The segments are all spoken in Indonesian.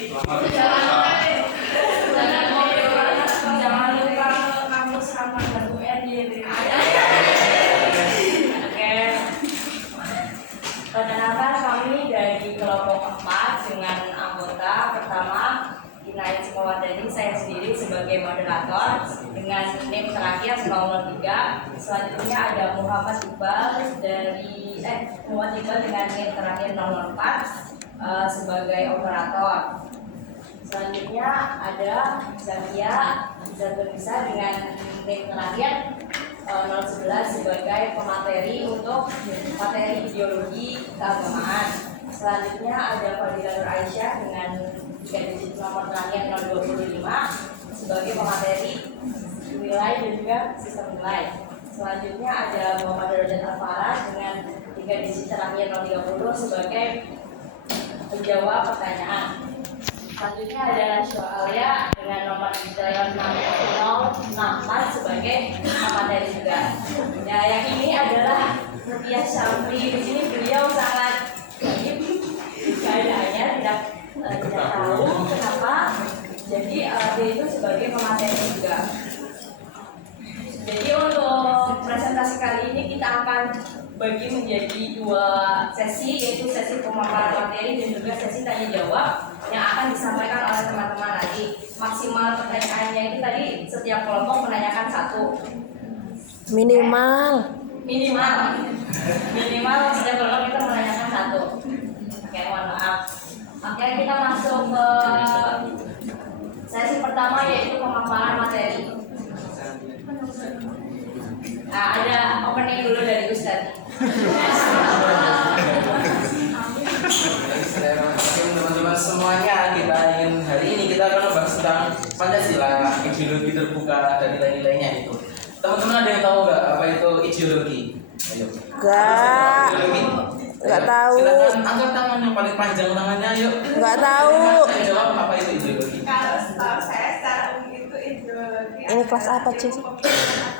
Jangan lupa kamus sama batu UN. Oke. Perkenalkan kami dari kelompok 4 dengan anggota pertama Inain Sukawardani, saya sendiri sebagai moderator dengan NIM terakhir 03. Selanjutnya ada Muhammad Iqbal dengan NIM terakhir 004 sebagai operator. Selanjutnya ada Zakia Zatunisa dengan NIM terakhir 011 sebagai pemateri untuk materi ideologi keagamaan. Selanjutnya ada Fadila Nur Aisyah dengan 3 digit nomor terakhir 025 sebagai pemateri nilai dan juga sistem nilai. Selanjutnya ada Muhammad Rojan Alfarah dengan 3 digit terakhir 030 sebagai penjawab pertanyaan. Selanjutnya ada Nashwa Alia dengan nomor 064 sebagai pemateri juga. Ya, yang ini adalah Rupiah Syamri. Di sini beliau sangat keadaannya tidak tahu kenapa. Jadi dia itu sebagai pemateri juga. Jadi untuk presentasi kali ini kita akan bagi menjadi 2 sesi, yaitu sesi pemaparan materi dan juga sesi tanya jawab yang akan disampaikan oleh teman-teman nanti. Maksimal pertanyaannya itu tadi setiap kelompok menanyakan 1. Minimal setiap kelompok kita menanyakan 1. Oke, mohon maaf. Oke, kita masuk ke sesi pertama, yaitu pemaparan materi. Nah, ada opening dulu dari Ustadz. Teman-teman semuanya, hari ini kita akan membahas tentang Pancasila, ideologi terbuka dan nilai-nilainya itu. Teman-teman ada yang tahu nggak apa itu ideologi? Ayo. Nggak tahu. Silakan angkat tangan yang paling panjang tangannya, ayo. Nggak tahu. Saya jawab apa itu ideologi. Kalau setahu saya secara umum itu ideologi. Ini kelas apa, Cis?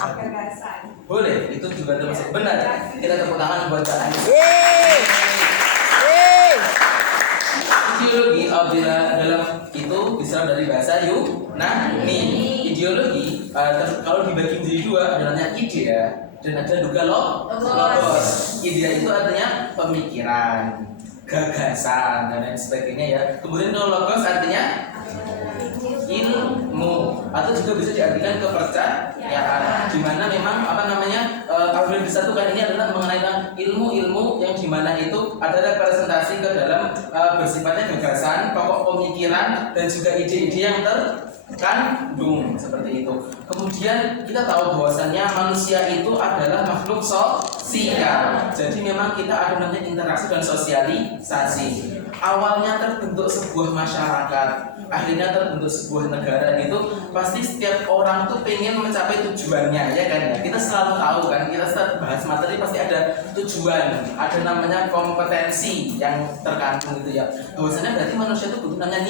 Gagasan. Boleh, itu juga termasuk benar. Kita tepuk tangan buat Kak Anies. Ideologi apabila dalam itu bisa dari bahasa Yunani. Ideologi kalau dibagi menjadi 2 ada namanya idea dan ada juga logos. Idea itu artinya pemikiran, gagasan dan lain sebagainya ya. Kemudian kalau logos artinya ilmu atau juga bisa diartikan kepercayaan, di mana memang apabila disatukan ini adalah mengenai ilmu-ilmu yang dimana itu ada representasi ke dalam bersifatnya gagasan, pokok pemikiran dan juga ide-ide yang terkandung seperti itu. Kemudian kita tahu bahwasannya manusia itu adalah makhluk sosial. Jadi memang kita ada namanya interaksi dan sosialisasi. Awalnya terbentuk sebuah masyarakat, akhirnya terbentuk sebuah negara gitu. Pasti setiap orang tuh pengen mencapai tujuannya, ya kan? Kita selalu tahu kan, kita setiap bahas materi pasti ada tujuan, ada namanya kompetensi yang terkandung gitu ya. Bahwasanya berarti manusia itu butuh namanya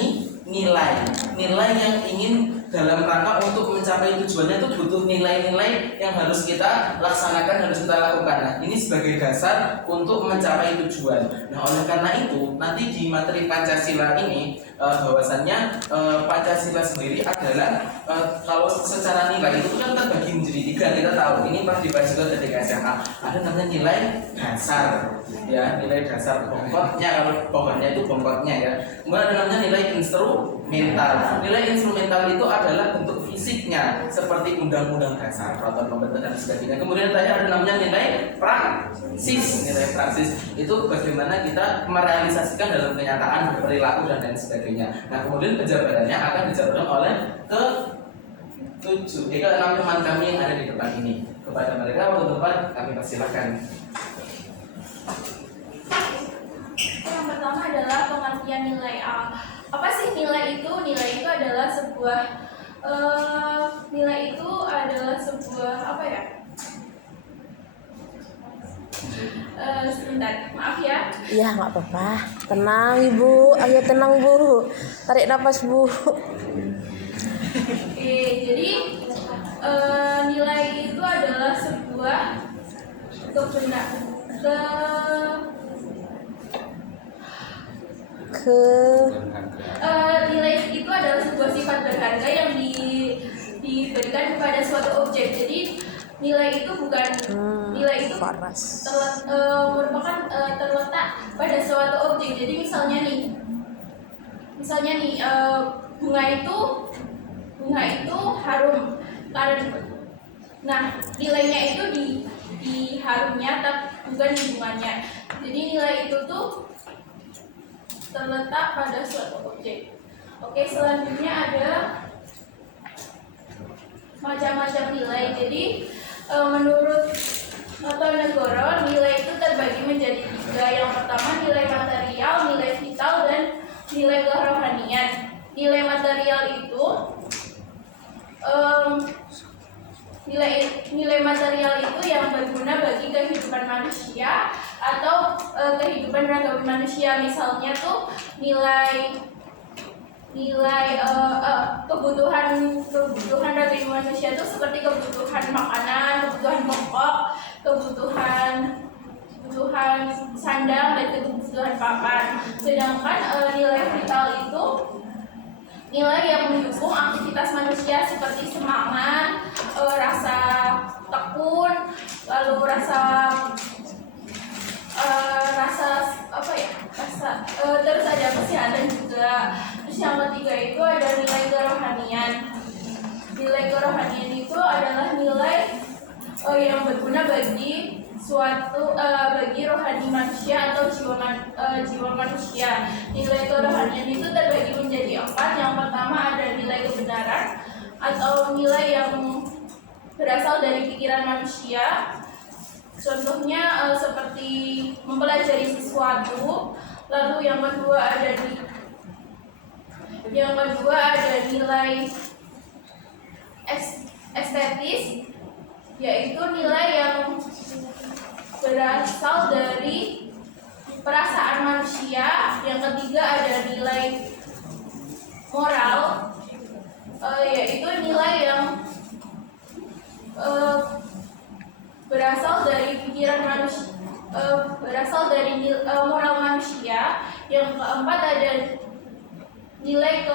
nilai yang ingin dalam rangka untuk mencapai tujuannya itu butuh nilai-nilai yang harus kita laksanakan, harus kita lakukan. Nah, ini sebagai dasar untuk mencapai tujuan. Nah, oleh karena itu nanti di materi Pancasila ini bahwasannya Pancasila sendiri adalah kalau secara nilai itu kan terbagi menjadi 3. Kita tahu ini pernah dibahas juga ketika SMA. Ada namanya nilai dasar, ya, nilai dasar pokoknya. Kalau pokoknya itu pokoknya ya. Kemudian ada namanya nilai instrumental. Nilai instrumental itu adalah bentuk fisiknya seperti undang-undang dasar, peraturan pemerintah dan sebagainya. Kemudian ada namanya nilai praksis. Nilai praksis itu bagaimana kita merealisasikan dalam kenyataan, berperilaku dan lain sebagainya. Nah, kemudian penjabarannya akan dijabarkan oleh ke-6 teman kami yang ada di depan ini. Kepada mereka waktu depan kami persilahkan. Yang pertama adalah pengertian nilai. Apa sih nilai itu? Nilai itu adalah sebuah apa ya? Sebentar, maaf ya. Iya, nggak apa-apa. Tenang, Ibu. Ayo tenang, Bu. Tarik nafas, Bu. Oke, jadi nilai itu adalah sebuah ke Nilai itu adalah sebuah sifat berharga yang diberikan kepada suatu objek. Jadi nilai itu bukan nilai itu Faras. merupakan terletak pada suatu objek. Jadi misalnya nih bunga itu harum karena nilainya itu di harumnya tapi bukan di bunganya. Jadi nilai itu tuh terletak pada suatu objek. Oke, selanjutnya ada macam-macam nilai. Jadi menurut Notonegoro, nilai itu terbagi menjadi 3. Yang pertama nilai material, nilai vital, dan nilai kerohanian. Nilai material itu nilai material itu yang berguna bagi kehidupan manusia atau kehidupan ragawi manusia. Misalnya tuh nilai kebutuhan ragawi manusia itu seperti kebutuhan makanan, kebutuhan pokok, kebutuhan sandang, dan kebutuhan papan. Sedangkan nilai vital itu nilai yang mendukung aktivitas manusia seperti semangat, rasa tekun, lalu terus ada kesehatan juga. Terus yang ketiga itu ada nilai kerohanian. Nilai kerohanian itu adalah nilai yang berguna bagi bagi rohani manusia atau jiwa manusia. Nilai kerohanian itu terbagi menjadi 4. Yang pertama ada nilai kebenaran atau nilai yang berasal dari pikiran manusia. Contohnya seperti mempelajari sesuatu. Lalu yang kedua ada nilai estetis, yaitu nilai yang berasal dari perasaan manusia. Yang ketiga ada nilai moral, yaitu nilai yang berasal dari pikiran manusia, berasal dari moral manusia. Yang keempat ada nilai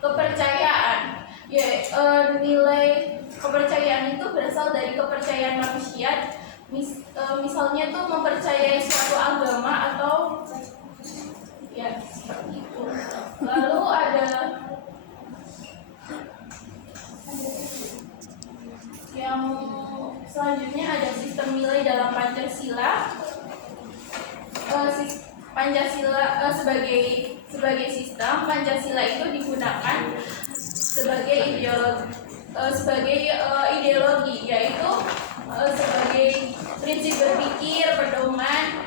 kepercayaan. Nilai kepercayaan itu berasal dari kepercayaan manusia. Misalnya tuh mempercayai suatu agama atau ya seperti itu. Lalu ada yang selanjutnya ada sistem nilai dalam Pancasila. Pancasila sebagai sistem, Pancasila itu digunakan sebagai ideologi, yaitu sebagai prinsip berpikir, pedoman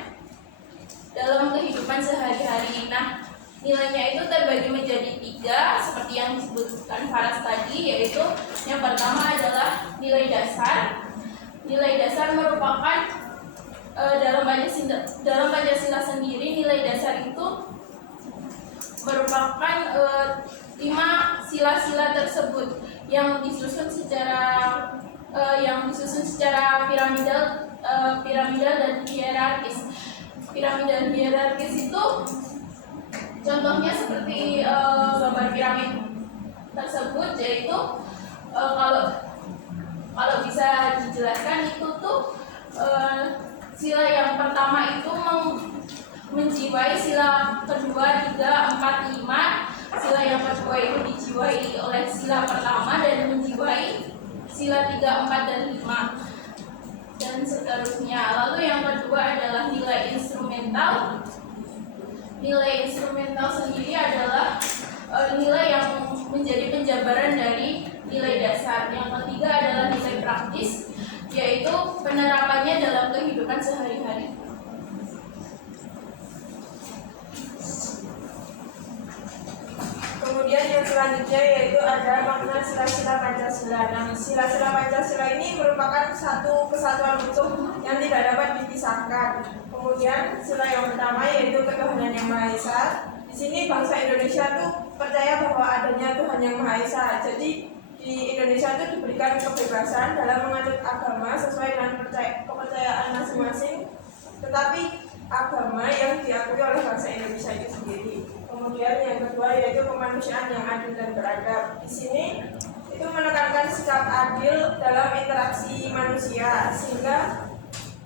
dalam kehidupan sehari-hari. Nah, nilainya itu terbagi menjadi 3 seperti yang disebutkan Faras tadi, yaitu yang pertama adalah nilai dasar. Nilai dasar merupakan dalam Pancasila sendiri, nilai dasar itu merupakan 5 sila-sila tersebut yang disusun secara piramidal dan hierarkis. Piramidal hierarkis itu contohnya seperti gambar piramid tersebut, yaitu kalau bisa dijelaskan itu tuh sila yang pertama itu menjiwai sila kedua, 3, 4, 5. Sila yang kedua itu dijiwai oleh sila pertama dan menjiwai sila 3, 4, dan 5, dan seterusnya. Lalu yang kedua adalah nilai instrumental. Nilai instrumental sendiri adalah nilai yang menjadi penjabaran dari nilai dasar. Yang ketiga adalah nilai praktis, yaitu penerapannya dalam kehidupan sehari-hari. Kemudian yang selanjutnya yaitu ada makna sila-sila Pancasila. Nah, sila-sila Pancasila ini merupakan satu kesatuan utuh yang tidak dapat dipisahkan. Kemudian sila yang pertama yaitu ketuhanan yang Maha Esa. Di sini bangsa Indonesia tuh percaya bahwa adanya Tuhan yang Maha Esa. Jadi di Indonesia itu diberikan kebebasan dalam menganut agama sesuai dengan kepercayaan masing-masing. Tetapi agama yang diakui oleh bangsa Indonesia itu sendiri. Kemudian yang kedua yaitu kemanusiaan yang adil dan beradab. Di sini itu menekankan sikap adil dalam interaksi manusia, sehingga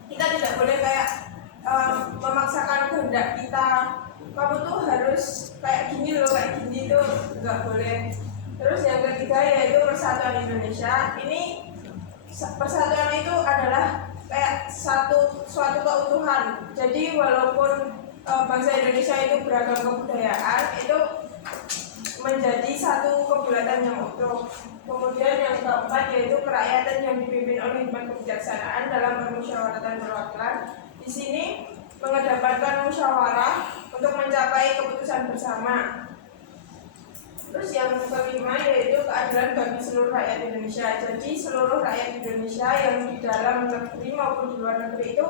kita tidak boleh kayak memaksakan kehendak kita. Kamu tuh harus kayak gini loh, kayak gini tuh nggak boleh. Terus yang ketiga yaitu persatuan Indonesia. Ini persatuan itu adalah kayak suatu keutuhan. Jadi walaupun bangsa Indonesia itu beragam kebudayaan, itu menjadi satu kebulatan yang utuh. Kemudian yang keempat yaitu kerakyatan yang dipimpin oleh hikmat kebijaksanaan dalam bermusyawarah perwakilan. Di sini mengedepankan musyawarah untuk mencapai keputusan bersama. Terus yang kelima yaitu keadilan bagi seluruh rakyat Indonesia. Jadi seluruh rakyat Indonesia yang di dalam negeri maupun di luar negeri itu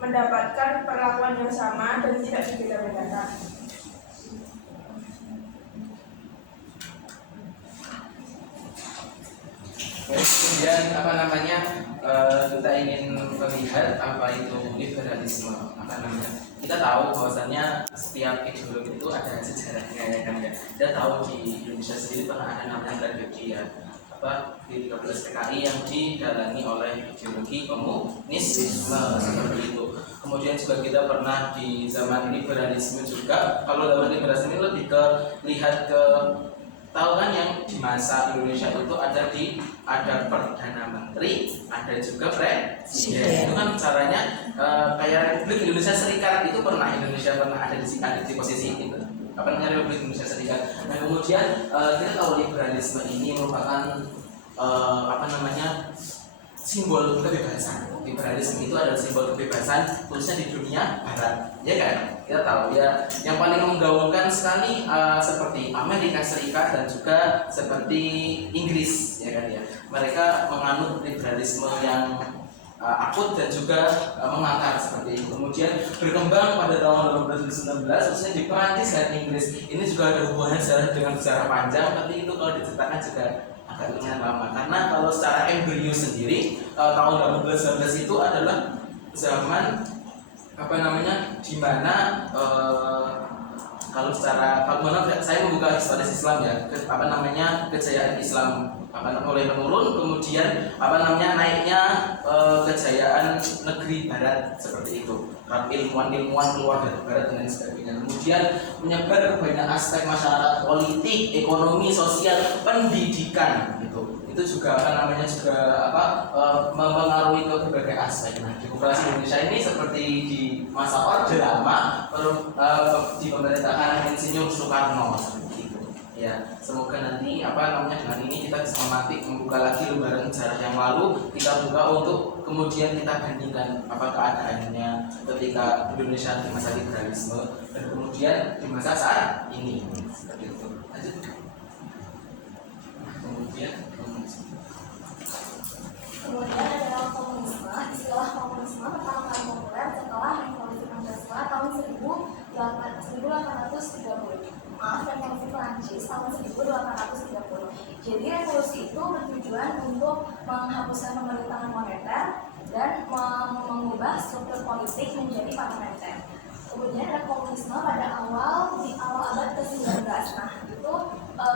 mendapatkan perlakuan yang sama dan tidak dibeda-bedakan. Kemudian kita ingin melihat apa itu liberalisme. Kita tahu bahwasannya setiap ideologi itu ada sejarahnya, ya kan ya. Kita tahu di Indonesia sendiri pernah ada namanya tragedi ya, di 13 PKI yang didalami oleh ideologi komunisme seperti itu. Kemudian juga kita pernah di zaman liberalisme juga. Kalau dalam liberalisme ini lebih ke lihat ke tahu kan yang di masa Indonesia itu ada perdana menteri, ada juga presiden. Itu kan caranya kayak Republik Indonesia Serikat itu Indonesia pernah ada di posisi itu. Republik Indonesia Serikat. Nah kemudian kita tahu liberalisme ini merupakan simbol kebebasan. Liberalisme itu adalah simbol kebebasan khususnya di dunia barat, ya kan? Kita tahu ya, yang paling menggaungkan sekali seperti Amerika Serikat dan juga seperti Inggris, ya kan ya. Mereka menganut liberalisme yang akut dan juga mengakar seperti itu. Kemudian berkembang pada tahun 1819 khususnya di Perancis dan Inggris. Ini juga ada hubungannya dengan sejarah panjang, tapi itu kalau diceritakan juga agak lumayan lama, karena kalau secara embrio sendiri tahun 1819 itu adalah zaman di mana kalau saya membuka historis Islam ya, kejayaan Islam mulai menurun, kemudian naiknya kejayaan negeri barat seperti itu. Ilmuwan-ilmuwan keluar dari barat dan lain sebagainya. Kemudian menyebar ke banyak aspek masyarakat, politik, ekonomi, sosial, pendidikan gitu. Itu juga mempengaruhi ke berbagai aspek. Nah, demokrasi Indonesia ini seperti di masa Orde Lama di pemerintahan Insinyur Soekarno seperti itu. Ya, semoga nanti dengan ini kita bisa membuka lagi lembaran sejarah yang lalu, kita buka untuk kemudian kita bandingkan apa keadaannya ketika Indonesia di masa liberalisme dan kemudian di masa saat ini seperti itu. Lanjut. Kemudian adalah komunisme. Istilah komunisme pertama kali populer setelah Revolusi Pancasila tahun 1830. Revolusi Perancis tahun 1830. Jadi revolusi itu bertujuan untuk menghapuskan pemerintahan moneter dan mengubah struktur politik menjadi parlementer. Kemudian ada komunisme pada di awal abad ke-19. Nah, itu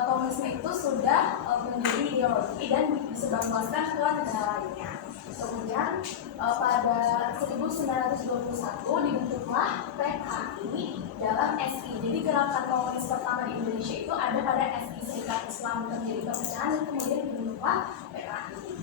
komunisme itu sudah menjadi ideologi dan disebarluaskan ke negara lainnya. Kemudian pada 1921 dibentuklah PKI dalam SI. Jadi gerakan komunis pertama di Indonesia itu ada pada SI, Serikat Islam Terjadi Kepercayaan, dan kemudian dibentuklah PKI.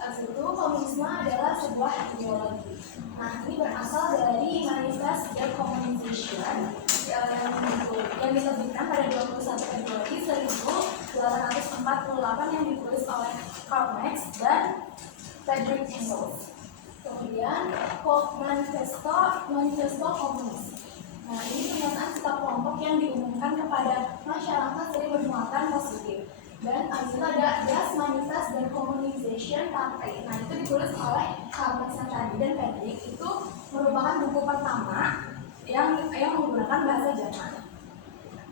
Habis itu komunisme adalah sebuah ideologi. Nah, ini berasal dari Manifest Decommunization yang diterbitkan pada 21 Februari 1848 yang ditulis oleh Karl Marx dan Friedrich Engels. Kemudian manifesto komunis. Nah, ini pernyataan sikap kelompok yang diumumkan kepada masyarakat dari bermuatan positif. Dan itu ada Das Manifest Decommunization Party. Nah, itu ditulis oleh Karl Marx tadi dan Friedrich. Itu merupakan buku pertama yang menggunakan bahasa Jerman.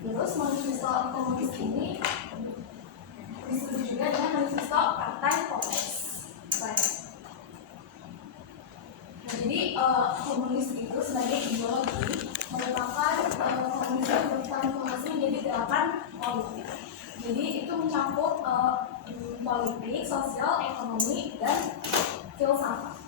Terus manifesto komunis ini disebut juga dengan manifesto Partai Komunis. Jadi Jadi itu mencakup politik, sosial, ekonomi, dan filsafat.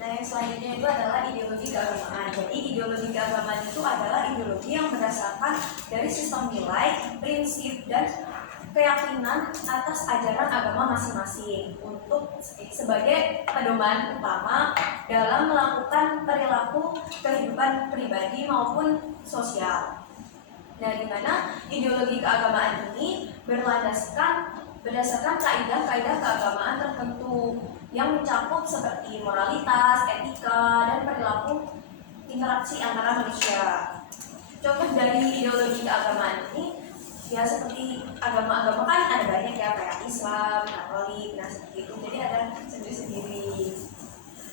Nah, yang selanjutnya itu adalah ideologi keagamaan. Jadi ideologi keagamaan itu adalah ideologi yang berdasarkan dari sistem nilai, prinsip, dan keyakinan atas ajaran agama masing-masing untuk sebagai pedoman utama dalam melakukan perilaku kehidupan pribadi maupun sosial. Nah, di mana ideologi keagamaan ini berdasarkan kaidah-kaidah keagamaan tertentu yang mencakup seperti moralitas, etika, dan perilaku interaksi antara manusia. Contoh dari ideologi keagamaan ini ya seperti agama-agama kan ada banyak ya, kayak Islam, Katolik, nah seperti itu. Jadi ada sendiri-sendiri.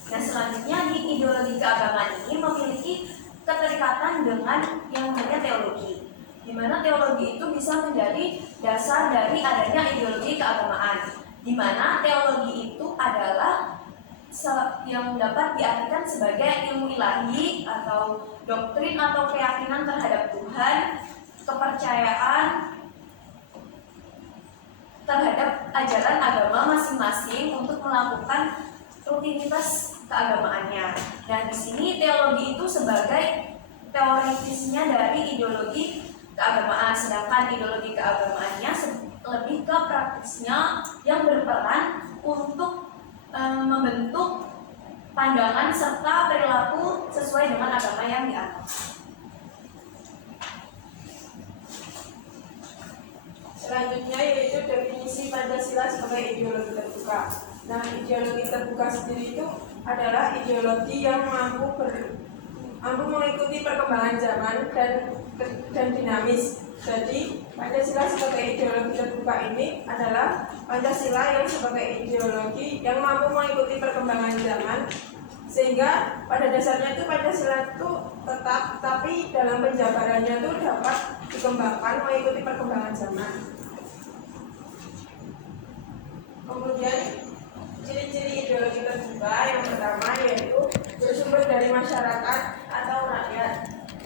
Nah, selanjutnya di ideologi keagamaan ini memiliki keterikatan dengan yang namanya teologi, di mana teologi itu bisa menjadi dasar dari adanya ideologi keagamaan, di mana teologi itu adalah yang dapat diartikan sebagai ilmu ilahi atau doktrin atau keyakinan terhadap Tuhan, kepercayaan terhadap ajaran agama masing-masing untuk melakukan rutinitas keagamaannya. Dan di sini teologi itu sebagai teoritisnya dari ideologi keagamaan, sedangkan ideologi keagamaannya lebih ke praktisnya yang berperan untuk membentuk pandangan serta perilaku sesuai dengan agama yang dianut. Selanjutnya yaitu definisi Pancasila sebagai ideologi terbuka. Nah, ideologi terbuka sendiri itu adalah ideologi yang mampu mengikuti perkembangan zaman dan dinamis. Jadi, Pancasila sebagai ideologi terbuka ini adalah Pancasila yang sebagai ideologi yang mampu mengikuti perkembangan zaman, sehingga pada dasarnya itu Pancasila itu tetap, tapi dalam penjabarannya itu dapat dikembangkan mengikuti perkembangan zaman. Kemudian ciri-ciri ideologi terbuka yang pertama yaitu bersumber dari masyarakat atau rakyat.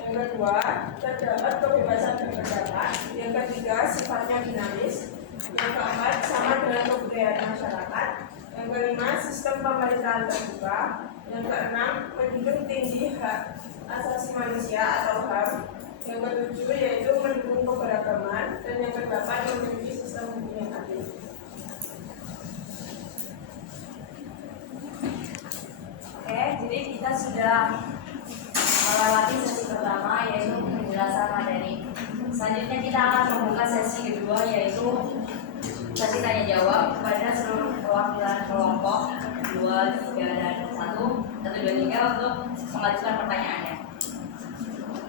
Yang kedua, terdapat kebebasan berpendapat. Yang ketiga, sifatnya dinamis. Yang keempat, sama dengan kebudayaan masyarakat. Yang kelima, sistem pemerintahan terbuka. Yang keenam, menjunjung tinggi hak asasi manusia atau HAM. Yang ketujuh yaitu mendukung keberagaman. Dan yang kedelapan, memiliki sistem hukum yang adil. Oke, jadi kita sudah melewati sesi pertama yaitu penjelasan materi. Selanjutnya kita akan membuka sesi kedua yaitu sesi tanya jawab kepada seluruh perwakilan kelompok 2, 3, dan 1, 1, 2, 3 untuk mengajukan pertanyaannya.